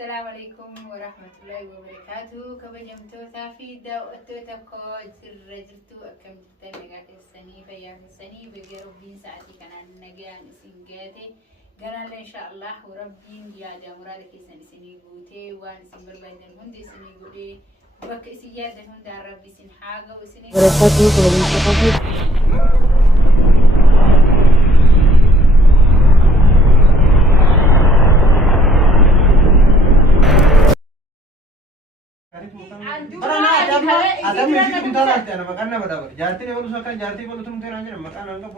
السلام عليكم ورحمة الله وبركاته. كبجمتوتا في داوتوتا كوج رجلتو أكم جدا نجات السنة فيا السنة بجربين ساعتي كان نجان سنجاتي قال إن شاء الله وربين يا جمرادك سنة قوتي وان سنبر بين الهند سنة قولي بك سيادة هند ربي سن حاجة وسنة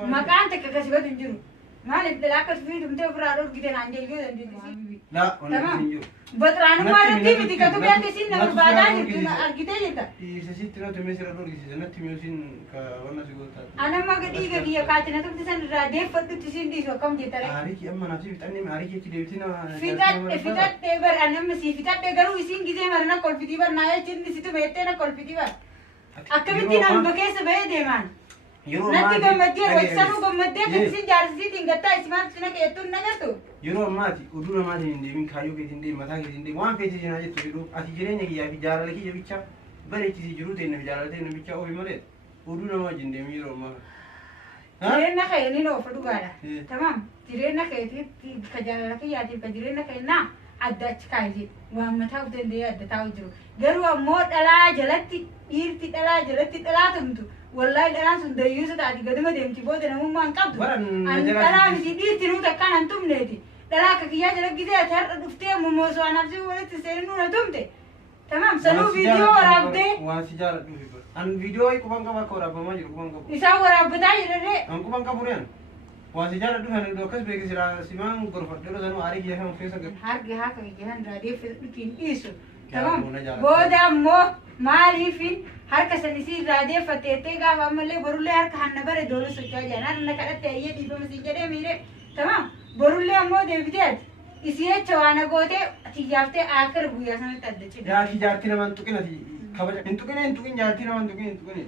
مكان تككس بدن جرو ما نبدلاك فيه تمتى فرارو جدنا عندي الجود عندي لا تمام بترانو ما ردي بدي كتب يا تسين نور بعدين جدنا أرجيته جدا يسيت لو تمسير الرول يسيزنا تميوسين كوانا سيقولتا أنا ما قد إيجا كيا كاتنا تبي تسين راديف فتو تسين دي شو كم جتاري هاريكي أما ناسي بتأني هاريكي كده بتينا فيتات تبر أنا مسي فيتات تجارو يسين كذا مرنا كل فيتي بر نايا چند نسيتو بيتنا كل فيتي بر أكمل أنا بكيس بيه دمان نتي بمدير ويسانو بمدير تسين جارسي تينغتا اسمان سنا كيتون نجتو يرو ماتي ودونا ماتي هندي من كايو كيتندي ماتا كيتندي وان بيتي جنا جتو يرو أتي جريني كيا في جارة لكي يبيتشا بري تيجي جرو تينا في جارة تينا بيتشا أو يمرد ودونا ما جندي يرو ما جرينا خيرني لو فدو غادا تمام جرينا خيرتي كجارة لكي ياتي كجرينا خيرنا أدتش كايجي وامتاو تندي أدتاو جرو جرو موت ألا جلتي إيرتي ألا جلتي ألا تمتو والله الآن سنديوس تاعتي قدمة ديمتي بود أنا مو أنقذ أنا ترى مشي ديرتي نو تكان أنتم نادي ترى كيا جلك كذا أثر دفتي مموسو أنا نفسي ولا تسيرنو ندمتي تمام سلو فيديو ورابده واسجارة دوفي أن فيديو أي كمان كمان كورابا ما جرو كمان كمان إسا ورابده يرى أنكو كمان كابوريان واسجارة دوفي أنا دوكس بيجي سيرا سيمان غرفة دلو زانو عاري جيها مفيسا كده هارجي هاك جيهان رادي في الكين إيشو تمام بودا مو مالي فين harka sanisi raade fatete ga famale borulle harka hannabare dolu socca jana ranna kadate ayye dibe masi jade mire tamam borulle ammo debidet isiye chawana gote tiyafte akar buya sana tadde ya ki jaati na man tukina ti khabar intukin jaati na man tukin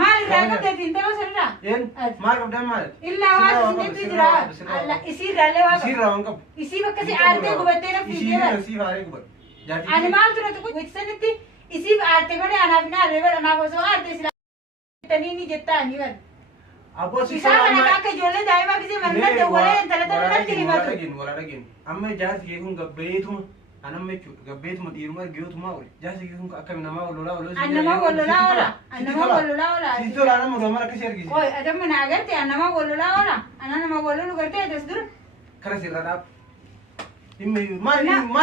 mal raga de tintalo sanra en mal kabda mal illa wa sinde jira alla isi rale wa isi rawan kab isi wakasi arte gubate na fiye isi hare gubat jaati animal tu to witsaniti इसी आरते बड़े अना बिना रेवर अना को सो आरते सिला तनी नहीं जत्ता अनिवर अब वो सिसा बना का जोले दाइमा किसी मन्नत दे बोले तले तले नती नहीं बात वला लगिन अम्मे जास ये कुन गब्बेतुम अनम में गब्बेतुम तीरमर गियोतुम और जास ये कुन अक्का नमा वलोला अन्नमा वलोला सितो लाना मुरमा रखिसर की ओए अदम में नागर ते अन्नमा वलोला अननमा वलोलु करते दसदुर खरा सिरा إمي ما نرنا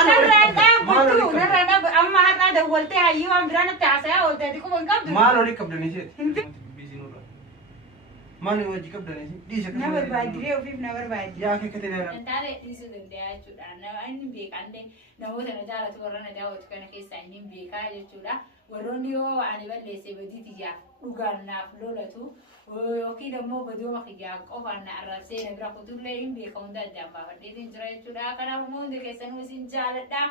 أما هذا دولته أيوة أمبرانا تعسى أو تديكم بنقبض ما لوري قبل نسيت ما نوجي قبل نسيت ديش نبر بادري وفيف نبر بادري يا أخي كتير أنت على ديسو دنديا شو أنا أنا بيك عندي نموت أنا جالس ورنا داوت كان كيس عندي بيكا يشولا ورونيو أنا بلي سبدي تجا وقالنا فلولتو وكيد مو بدو ما خيجا قفنا الرأسين نبرا خطولة إن بيكون ده جنبا فدين جرا يشولا كنا همون ده كيسانو سنجالتا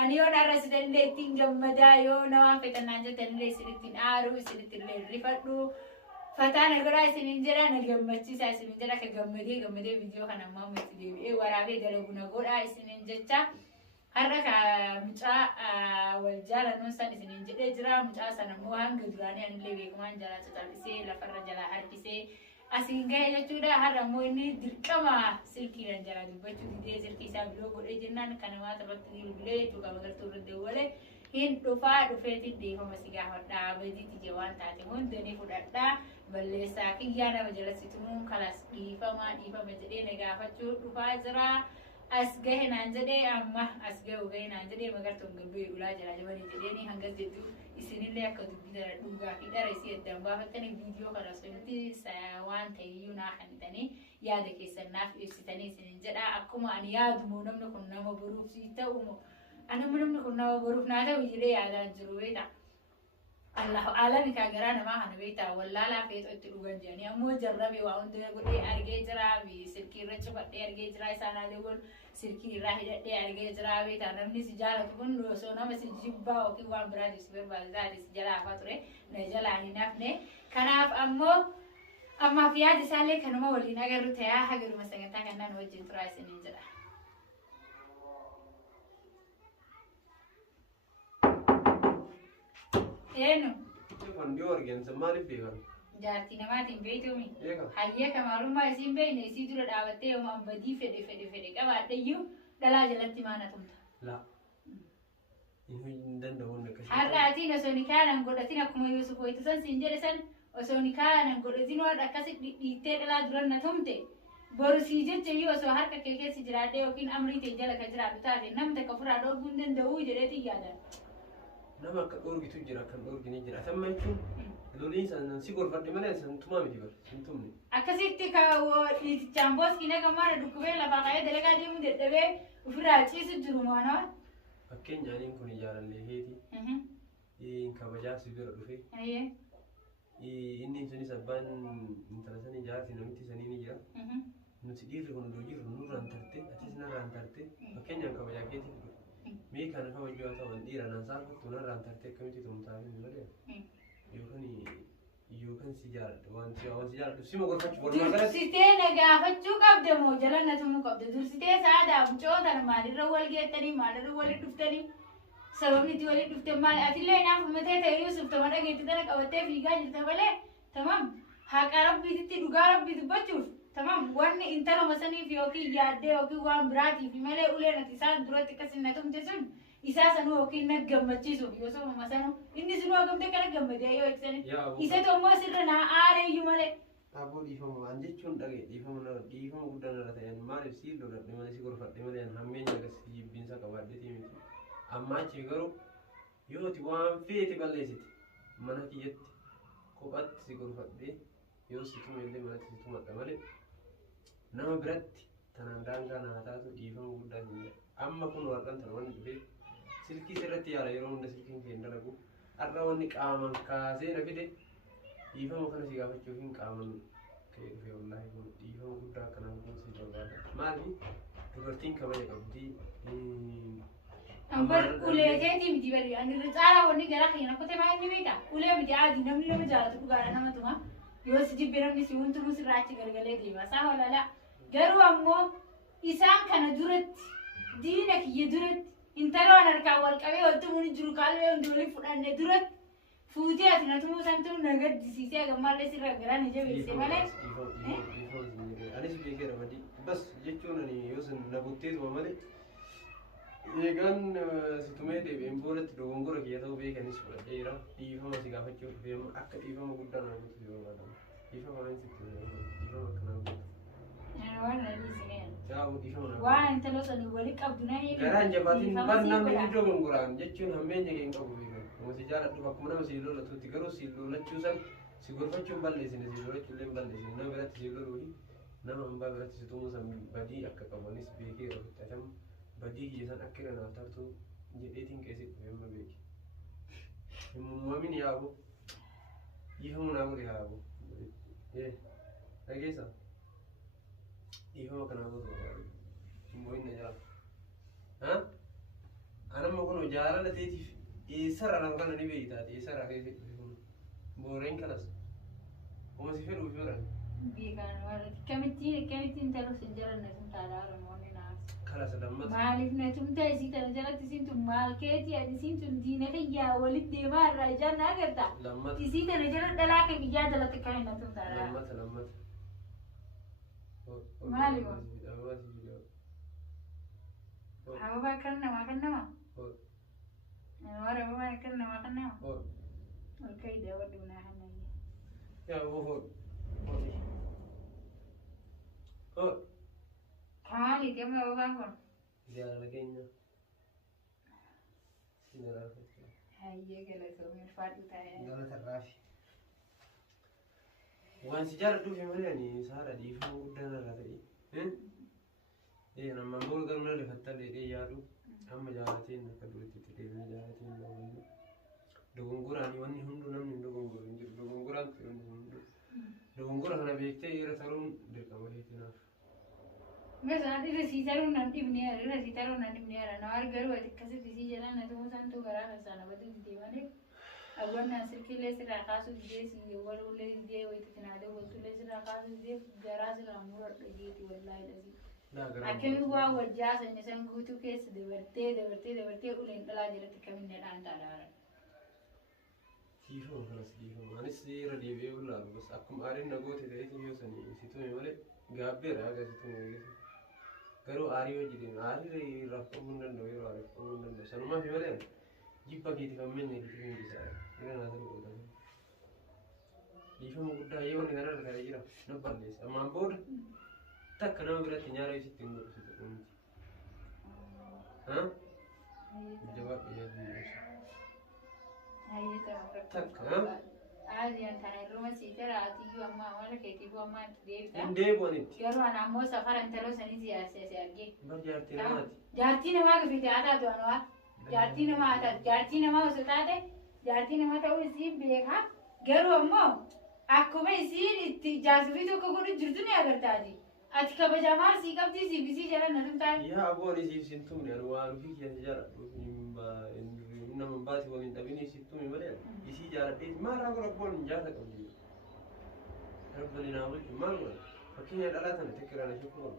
أنيو نرأس دلتين جمدا يو نوا فتنا نجت دلتين سلتين آرو سلتين لريفتو فتانا قرأ سنجرا نجمتشي سا سنجرا كجمدي فيديو كنا ما متدي إيه ورابي دلوقنا قرأ سنجتا harra ka muca waljala non san isinin jede jira muca sana mo hanga durani an lewe kuma jala tatalise la farra jala harkise asin ga ya tuda harra mo ni dirkama silki ran jala dubatu dide silki sa bilo gode jinnan kana ma tabatti bile to ga magar to de wale hin dufa dufeti de ko masiga hodda beji tije wan ta te mon deni fudadda balle sa kiyana majala situnun kalas difa majede ne ga fachu dufa jira asgah nanjade amma asgah ugai nanjade magar tunggu ula jala jabani jade ni hangas jetu isinille akadu bidara duga idara isi edamba fatani video kala sunti sawan tayyuna hantani yada kesanaf isitani sininjada akuma an yadu munamna kunna mabruf sita umu ana munamna kunna mabruf nada wijire yada juruweta الله عالمي كاغرانا ما هنبيتا ولا لا فيت اتلوغان جاني امو جربي واوند غدي ارجي جرابي سلكي رچ بدي ارجي جراي سانا لول سلكي راهي دي ارجي جرابي تا نمني سجاله كون لو سونا مس جيبا او كي وان براجي سبر بالزادي سجاله فاتره نجلا هنافني كناف امو اما في هذه سالي كانوا مولين اغرو تيا هاغرو مسغتا كنان وجين ترايس نينجلا Eenyu Kan dhiyoo arginu maaliif beekan? jaartii namaatiin beeytumi. Beeka. Hayyee kamaalummaa isiin beeyne isii dura dhaabattee yooma badii fedhe qabaadheyyuu dhalaa jalatti maana tumta. La. Hin danda'uun akkasii. Har'aatiin osoo ni kaanan godhatin akkuma Yuusuf Wayitisan siin jedhe san osoo ni kaanan godhatin waan akkasi dhiittee dhalaa duran na tumte. Boru sii jecha iyyuu osoo harka kee keessi jiraadhee yookiin amrii ta'e jala ka jiraadhu taate namni takka furaa dhoorguu hin danda'uu jedheetiin yaadan. Nama akka dhoorgitu jira kan dhoorgine jira. Atamma jechuun loliin san si gorfadhe malee san tumaa miti bar hin tumne. Akkasitti ka dhiitichaan booskiin eegamaadha dhukkubee lafaa qaayee dalagaa deemuu dadhabee ofirraa ciisu jiru maanaa. Fakkeenyaaniin kun jaalallee heeti. Kabajaa si bira dhufe. Inni sunis abbaan intala sanii jaarti namitti sanii ni jira. Nuti dhiirri kun odoo jirru nurraan tarte atis narraan tarte fakkeenyaan kabajaa keetii dhufe. Mee kana kabajuu haa ta'u dhiira naan saafatu narraan tarte akkamitti tumtaafin malee. Yookaan si jaaladha waan si jaaladhu sima gorfachuu walumaa galatti. Dursitee na gaafachuu qabda moo jala na tumuu qabda. Dursitee saadaa mucootan maalirra wal geettanii maalirra walitti dhuftanii sababni itti walitti dhufte maali atillee naaf uummatee ta'e Yuusuf tama dhageetti tana qabattee fiigaa jirta malee tamam haqa rabbiititti dhugaa rabbii dubbachuuf tamam wanni intaluma saniif yookiin yaaddee yookiin waan biraatiif malee uleen ati isaan duratti akkasin na tumte sun isaa sanuu yookiin na gammachiisuuf yoo sababa sanuu inni sunuu hagamte kana gammadee yoo ibsani isa tommoo sirra naa aareeyyuu malee. Aboo dhiifama waan jechuun dhagee dhiifama guddaa narra ta'an maaliif si lolladhe malee si gorfadhe malee hammeenya agarsiisa jibbiinsa qabaadheetii miti. Amma achi garuu yooti waan feete balleessiti mana kiyyatti kophaatti si gorfadhee yoo si tumellee manatti si tumadha malee nama biratti tanaan daangaa naa taatu dhiifama guddaa hin jedhu. Amma kun warraan tan waan dhufee silkii sirratti yaala yeroo hunda silkiin kee hin dalagu har'a wanni qaaman kaasee na fide dhiifama kana si gaafachuuf hin qaaman kee dhufee wallaahi kun dhiifama guddaa akkanaan kun si barbaada. Maali dubartiin kabaja qabdi. Ambar ulee keetii miti bari ani caalaa wanni gara keenya akkotee maa inni beekta ulee miti adii namni nama jaalatu dhugaadha nama tuma yoo si jibbe namni si huntuu sirraachi galgalee deema isaa holala garuu ammoo isaan kana duratti diina kiyya duratti intaloon harkaan wal qabee waltumuun jiru kaallee hundi waliin fudhanne duratti fuutee ati na tumuu santuu na gaddisiisee gammaallee sirra garaan ija beeksise malee. Anis beekeera madii bas jechuun ani yoo sin na butteetuma malee. Eegaan si tumee deebi'een boodatti dogongora kiyya ta'uu beekanis fudhadheera dhiifama si gaafachuuf dhufee akka dhiifama guddaa naa guutu si barbaadama. Dhiifama waan sitti dhiifama akkanaa guutu. Waan dhiisineen. Jaabu dhiifama naa guutu. Waan intaloo sanii wali qabdu na eegi. Garaan jabaatiin bar namni ni dogongoraan jechuun hammeenya kee hin qabu beekan. Nama si jaaladhu akkuma nama si lolatuutti garuu si lolachuu san si gorfachuun balleessine si lolachuu illee balleessine nama biratti si loluufi nama hambaa biratti si tumuu san badii akka qabanis beekee ofitti atamu. Badii kiyyasan akkira naaf tartu jedheetiin keessatti dhufeemma beeki. Himmumamin yaabu dhiifama naa godhe yaabu. Dhageessa dhiifama kanaa godhu himmoyin na jala. Anamma kun jaalala teetiif eessarra nama kana ni beektaati eessarraa keessatti dhufe kun booreen kanas oma si fedhuuf yoo dhan. Beekaan warra kamittiin taluu sin jalan na sun taalaa ramoonni naaf. Maaliif na tumta isii kana jalatti isiin tun maal keetii ati isiin tun diina kiyyaa walitti deemaa irraa ijaan na agarta. Isii kana jala dhalaa kan ijaa jalatti kan hin na tumtaadha. Maali moo? Ababa kan namaa kan namaa? Warra ababa kan namaa kan namaa? Olka ida waddu naa hannayya. Yaa hoo. Maali kama ababaan kun? Jaalala keenya. Sinaraafatti. Hayyee galatoomee ulfaadhu taa'ee. Galatarraafi. Waan si jaaladhuuf malee ani saara dhiifama guddaa narraa ta'e. Nammaan boru garuu na lafatta dheedhee yaadu amma jaalateen akka duritti itti deebiin jaalateen baawwannu. Dogongoraan wanni hundu namni hin dogongoro hin jiru. Dogongoraan wanni hundu. Dogongora kana beektee irra taruun dirqama keetinaaf. Mesela resitarun nan ibne resitarun nan ibne ara na argaru ati kasiti si jana na tumu santu gara sana badu di mane awan na sirkile sira kasu je si walu le je wai tina da walu le sira kasu je gara sira mura da je ti wallahi lazi akemi wa wajja san san gutu kes de verte ulen dala jira ti kamin ne dan ta dara Diifama kanas diifama. Anis irra deebi'ee ulaalu bas akkuma aariin nagooti ta'eetiin yoo sanii situme malee gaabbeera haga situme eegasi. Garuu aarii hojjetin aarii rakkoo hin danda'u yeroo aarii rakkoo hin danda'u. Sanumaaf malee jibba keetiif ammeenya keetiif hin bisaa. Irra naa ta'uu godhatan. Diifama guddaa yoo inni kanarra kana jira na balleessa. Ammaan booda takka nama biratti nyaara isitti hin godhu situ dhumti. Jawaab dhiyeenya. Aadiyaan kana irruma siitara atiyyuu amma wala keetiif amma deebita. Hin deebi'anitti. Garuu ana ammoo safara intaloo sanii siyaasee argee. Bar jaartii namaati. Jaartii namaa gafite haa taatu anawaa. Jaartii namaa haa taatu. Jaartii namaa osoo taate jaartii namaa ta'uu isiin beeka. Garuu ammoo akkuma isiin itti jaasufii tokko godhu jirtu ni agartaati. Ati kabajamaa sii qabdii sii bisii jala na tumtaan. Yaa aboon isiif sin tumne anu waan ofii keessa jaaladhu. Nama baati waliin dhabini isiif tume malee isii jaaladhee maarraa godha boon jaata qabdi. Rabbi naa bulchu maal godha fakkeenya dhalaa tana tekkiraan ishee fuudhu.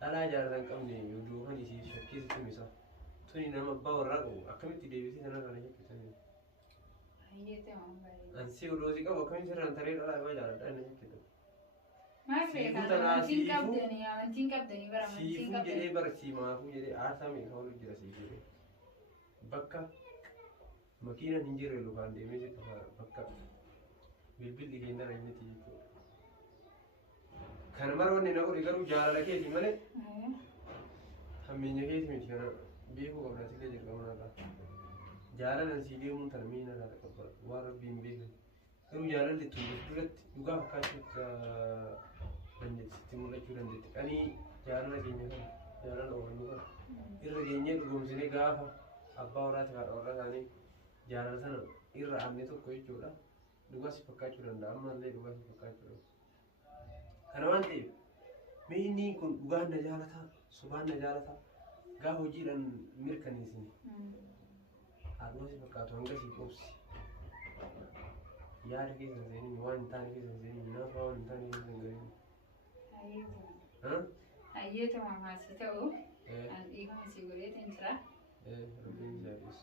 Dhalaa jaalatan qabne yoo kan isii shakkiisi tumisa. Tuni nama abbaa warraa qabu akkamitti deebisee sana kana shakkisanii. Ansii odoosii qabu akkamitti irraan taree dhalaa irraa jaaladhaa inni shakkitu. Amantiin qabdanii bara amantiin Siifuu qabdanii. jedhee bara siimaafuu jedhee aarsaa meeqa oolu jira siif jedhee. Bakka makiinaan hin jirre lufaan deemee sitti bakka bilbilli keenya irra hin jechuudha. Kana mara wanni na godhe garuu jaalala keeti malee hammeenya keeti miti kana beekuu qabna sillee jirqama narraa. Jaalalan sii deemuun tana miina irraa qabbara waan rabbiin beekan. Garuu jaalalli tulluu duratti dhugaa fakkaachuutti dandeetti mul'achuu dandeetti. Qanii jaalala keenya kana jaalala ooluu kana irra geenyee dhugoomsinee gaafa abbaa warraati haadha warraa isaanii jaalala sana irra aanne tokko jechuudha. Dhugaa si fakkaachuu danda'a ammallee dhugaa si fakkaachuu danda'a. Kana waan ta'eef mee inni kun dhugaan na jaalataa sobaan na jaalataa gaafa hojiidhaan mirkaneessine haadhuma si fakkaatu hanga si qobsi. Yaada keessa hin seenin waan hin taane keessa hin seenin naafaa waan hin taane keessa hin gahin. Hayyeetuma maasii ta'u an dhiiguma si godheetiin jira. Rabbiin jaalis.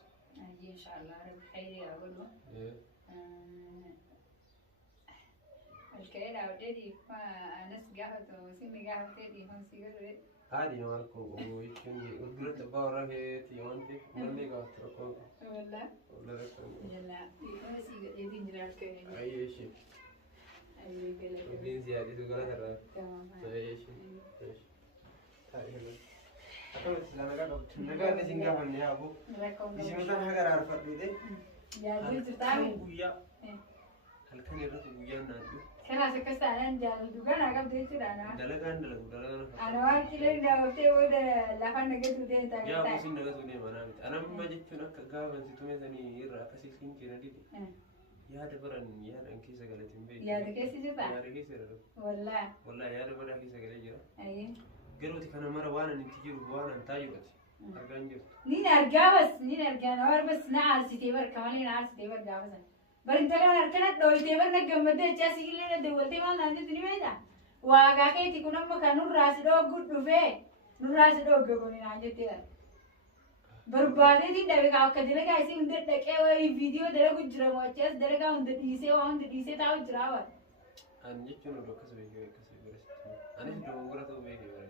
Inshaallah rabbi khayri yaa godhu. Alka'ee dhaabdee dhiifama anas gaafatu sinni gaafatee dhiifama si godhu. Haadhi nama rakkoo qabu jechuun duratti abbaa warraa keetti waan ta'eef mallee gaafatu rakkoo qabu. Wallah. Wallah rakkoo qabu. Jalla dhiifama si godheetiin jira alka'ee. Ayyee ishee. Ayyee galata. Rabbiin si yaadisu galata irraa. Tamam. Ayyee ishee. Akkamitti nagaa qabdu? Nagaan isin gaafanne yaa aboo. Isin kan haga raarfadhuute. Yaaduu jirtaami. Guyyaa. Halkan irratti guyyaan naannoo. Kanaaf akkas taanaan jaalladhu ganaa qabdu jechuudha. Dalagaan dalagu dalagaan. Ana waan qileen daawwattee booda lafa nagatu ta'e taa'e. Yaa buusin nagatu deema naa miti. Anamma jechuun akka gaafa si tumesanii irra akka silkiin keenya dide. Yaada baran yaadaan keessa galatiin beeku. Yaada keessa jirta? Yaada keessa jira. Wallaa. Wallaa yaada badaa keessa galee jira. Ayyee. Garooti kana mara waan ani itti jiru waan an taayuudhati. Argaa hin jirtu. Nin argaa bas nin argaa na bas na aarsitee barka malee na aarsitee bar gaafasan. Bar intalaan harkana dhooyitee bar na gammadee jechaa sigilee na dawwaltee maal naan jettu ni beekta. Waagaa keeti kun amma kan nurraasi dhooggu dhufee nurraasi dhoogga kun naan jettee. Barbaadeetiin dhabe kaa akka dalagaa isii hunda dhaqee wayii viidiyoo dalagu jira mo'achaas dalagaa hunda dhiisee waan hunda dhiisee taa'u jira waan. Ani jechuun oduu akkas beekee akkasii bira sitti. Anis doongora ta'uu beekee bara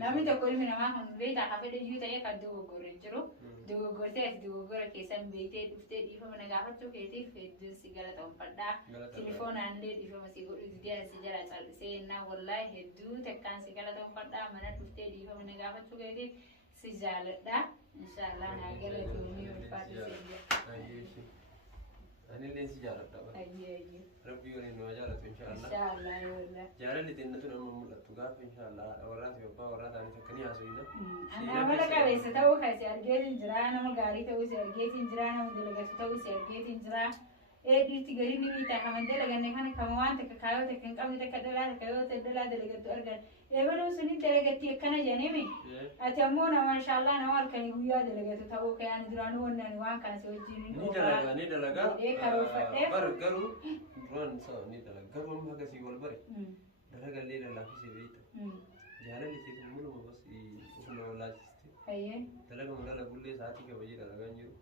namni tokko ilmi namaa kan beektaa hafe dhayyuu ta'ee kan dogoggoree jiru dogoggortee as dogoggora keessan beektee dhuftee dhiifama na gaafachuu keetiif hedduun si galatoomfadhaa telefoonaallee dhiifama si godhu didee si jala callisee innaa wallaahi hedduu takkaan si galatoomfadhaa mana dhuftee dhiifama na gaafachuu keetiif si jaaladhaa inshaallah naa galatoomii ulfaatu seeyya. Anillee si jaaladha. Ayyee. Rabbi waliin nama jaalatu inshaallah. Inshaallah wallah. Jaalalli xinnatu nama mul'attu gaafa inshaallah warraati abbaa warraa ta'anii akka ni haasofna. Amala qabeessa ta'uu kan si argeetiin jira nama gaarii ta'uu si argeetiin jira nama dalagatu ta'uu si argeetiin jira. Dhiirti gadi ni miidhaa kaman dalaganne kana kama waan takka kaayoo takka hin qabne takka dalaa takka yoo ta'e dalaa dalagattu argan. Eebaluu suni dalagatti akkana jedhame. Ati ammoo nama inshaallah nama halkanii guyyaa dalagatu ta'uu kayaan duraanuu wannan waan kana si wajjin ni dalagaa. Bar garuu duraan isaa ni dalagaa. Garuu amma akkasii wal bare. Dalagallee lallaafisee beekta. Jaalalli keetiin mul'uma bas ofuma laachiste. Dalaga mul'ala bullee sa'aatii kabajee dalagaa hin jiru.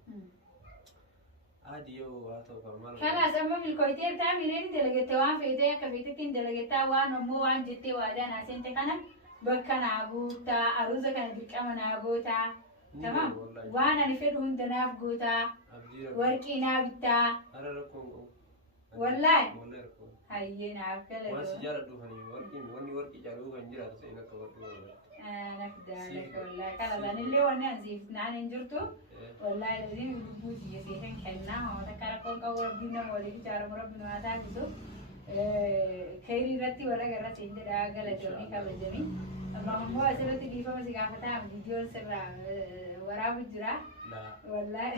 عادي وهاتو كمان خلاص أما بالكويتير تعملين دلقتي وان فيتي كفيتين دلقتها وان أمو وان جتي وادان عسين تكنا بكنا عبوتا أروزا كان بكما عبوتا تمام وانا نفيدهم دناف قوتا وركي نابتا أنا لكم والله والله لكم هاي نعرفك ما سجارة دوفني وركي جالو كنجرا سينا كبر نكدا لك والله كلا بان اللي وانا نزيف نان انجرتو والله لازم يبوتي يسيحن كنا هو تكركون كور بينا ولي جار مربنا ما تاكدو خيري رتي ولا غرتي عند داغلا جومي كبجمي اللهم هو اسرتي ديفا مسيغافتا فيديو سرا ورا بجرا لا والله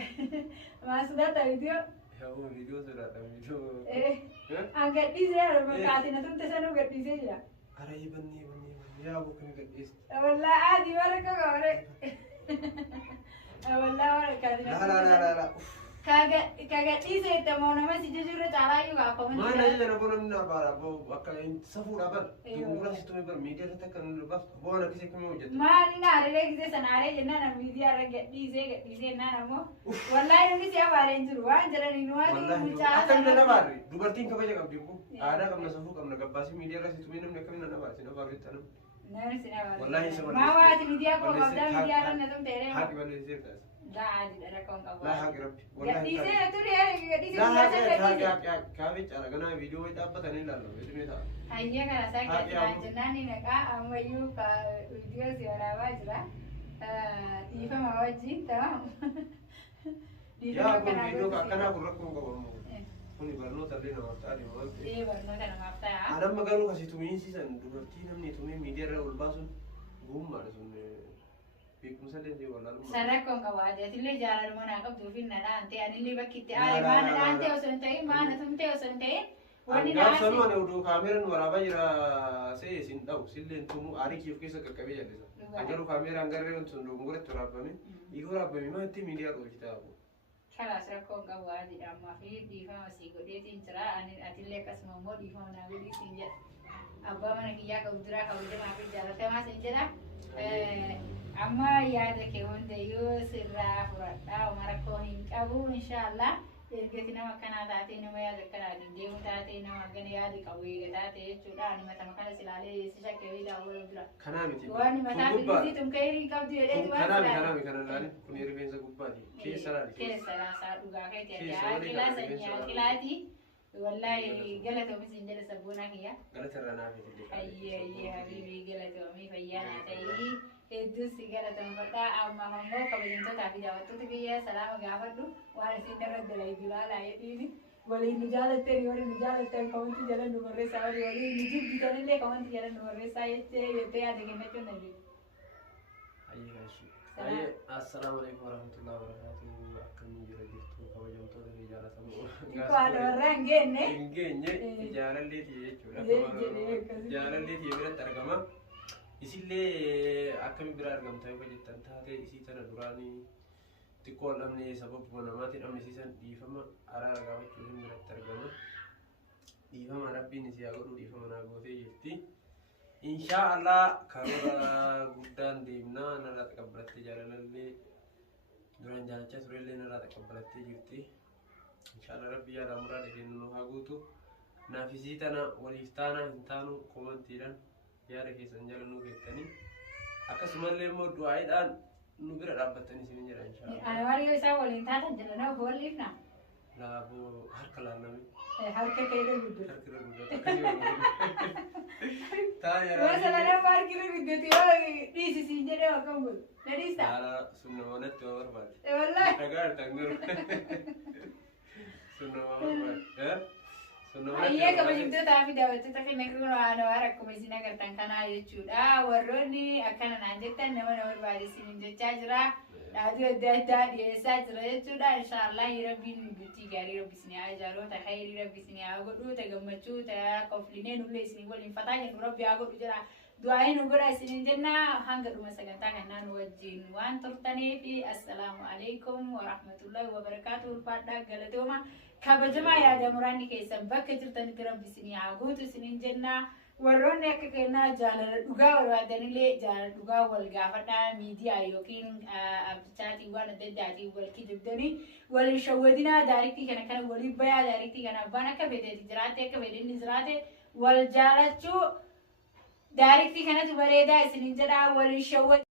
ما صدقت فيديو هو فيديو سرا فيديو agak di saya berkati nanti saya nunggu di saya. أري بني يا أبو كم قديس والله عادي ولا كغوري والله ولا كذا لا كاجا دي سي تمونا ما سي جوجو تعالى يوا كومن ما نجي أنا بقول إنه بارا بو أكاين سفور أبل تقول لك تسمي بر ميديا تكن بس بو أنا كذا كم وجد ما نينا ريلك زي سناري جنا ميديا رجع دي سي نانا مو والله إني سيا بارين جروان جرا نينوا دي والله أكن أنا باري دوبرتين كم بيجا كم ديبو أنا كم نسافو كم نكباسي ميديا راسي تمين نم نكمل أنا باري أنا باري تانم والله سمعت ما واد ميديا كو قبل ميديا رن نتم تيري حق بلي زير كاس لا عادي أنا كون لا حق ربي والله دي سي توري هذه دي سي لا حق كابيج على كنا فيديو itu apa tadi lalu itu nih hanya karena saya kerja jenani neka amayu ka video si orang wajra tifa mawaji tamam ya aku video karena aku rekam kau mau kuni baru tadi nama tadi mau baru nama apa ya ada magalu kasih tumin sih san dua tiga nih tumin media ra ulbasun gumma sun misalnya dia walau sarah kau kawat ya tile jalan mana kau tuh fin nada ante anili bakiti ay mana ante osantai mana tumte osantai wani nasi nasi sanu ane udah kamera nuara bajira saya sindau silen tumu ari kif kisah kerkabi jadi agar kamera anggar itu sundung murid turabami iku rabami mah tim media tuh kita aku kalau sarah kau kawat di amma fi di fama si gede tinjera anil atile kas momo di fama nabi di tinja abah mana kia kau dura kau udah maaf jalan tema tinjera amma yaada ke wanda yoo sirraa fudhadhaa umara koo hin qabu inshaallah ergati nama akkanaa taatee nama yaada akkanaatiin deemu taatee nama argana yaada qabu eega taatee jechuudha ani matama kana silaalee si shakkee daawwatu dura kanaa miti waan mataa filisii tumkayrii qabdu jedheeti waan kana laali kun rifeensa gubbaati keessa raasaa dhugaa keeti aqilaa sanyii aqilaati wallahi galatoomis hin jedhe sabboonaa kiyya galatarra naafiti ayye habiibii galatoomii fayyaanaa ta'ii hedduu si galateeffadha amma ammoo kabajamtootaa fi daawwattoota biyya salaama gaafadhu waan isin irra dalaydu laalaa jedhiini waliin nu jaalatteen waliin nu jaalatteen kawanti jala nu barreessaa waliin nu jibbitanillee kawanti jala nu barreessaa jettee yaada kennachuun dandeenya. Assalamu alaikum warahmatullahi wabarakatuh. Akkam jira jirtu kabajamtoota fi jaalatamoo. Ikwaadha warra hin geenye jaalalleetii jechuudha. Jaalalleetii biratti argama. Isillee akkami bira argamta yoo jettan taate isii tana duraanii xiqqoo dhabne sababuma namaatiin dhabne siisan dhiifama araara gaafachuu hin biratti argama. Dhiifama rabbiin isii haa godhu dhiifama naa gootee jirti. Inshaallah karoora guddaan deemnaa narraa taqabbalattee jaalalallee duraan jaalachaa turellee narraa taqabbalattee jirti. Inshaallah rabbi yaada muraada kennu nu haa guutu. Naafisii tana waliif taana hin taanu komantiidhaan yaada keessan jala nu geettanii akkasumallee immoo du'aayiidhaan nu bira dhaabbattanii isin jedha inshaallah. Ani waayee isaa waliin taatan jala na boolliif na. Laaboo harka laalame. Harka keessa guddatu. Harka guddatu akkasii Masalah nama kira gitu ya, di sisi jadi apa pun, jadi sah. Cara sunnah mana tu orang buat. Wallah. Agar tanggur. Sunnah mana buat? Sunnah mana? Iya kalau itu tapi dah itu tapi mereka kalau ada orang komisi nak kertangkan aja cuda, waroni akan nanjetan nama buat di sini jejajra. Aduh dah dia saja cuda, insyaallah Rabbi nubuti gari Rabbi sini aja lo, tak khairi Rabbi sini aku tu tak gemacu, tak konfliknya nulis sini boleh fatanya Rabbi aku tu jera. Doain ubara sini jenna hangga rumah segantangan nan wajin wan tertani fi assalamualaikum warahmatullahi wabarakatuh pada galatoma kabajama ya da murani kai sabaka jirtan Rabbi sini aku tu sini jenna warroonni akka kennaa jaalala dhugaa barbaadanillee jaalala dhugaa wal gaafadhaa miidiyaa yookiin abbichaatiin waan adda addaatiin wal kijibdanii waliin shawwadinaa daariktii kana waliin bayaa daariktii kana abbaan akka fedheeti jiraate akka fedhinni jiraate wal jaalachuu daariktii kanatu bareedaa isinin jedhaa waliin shawwad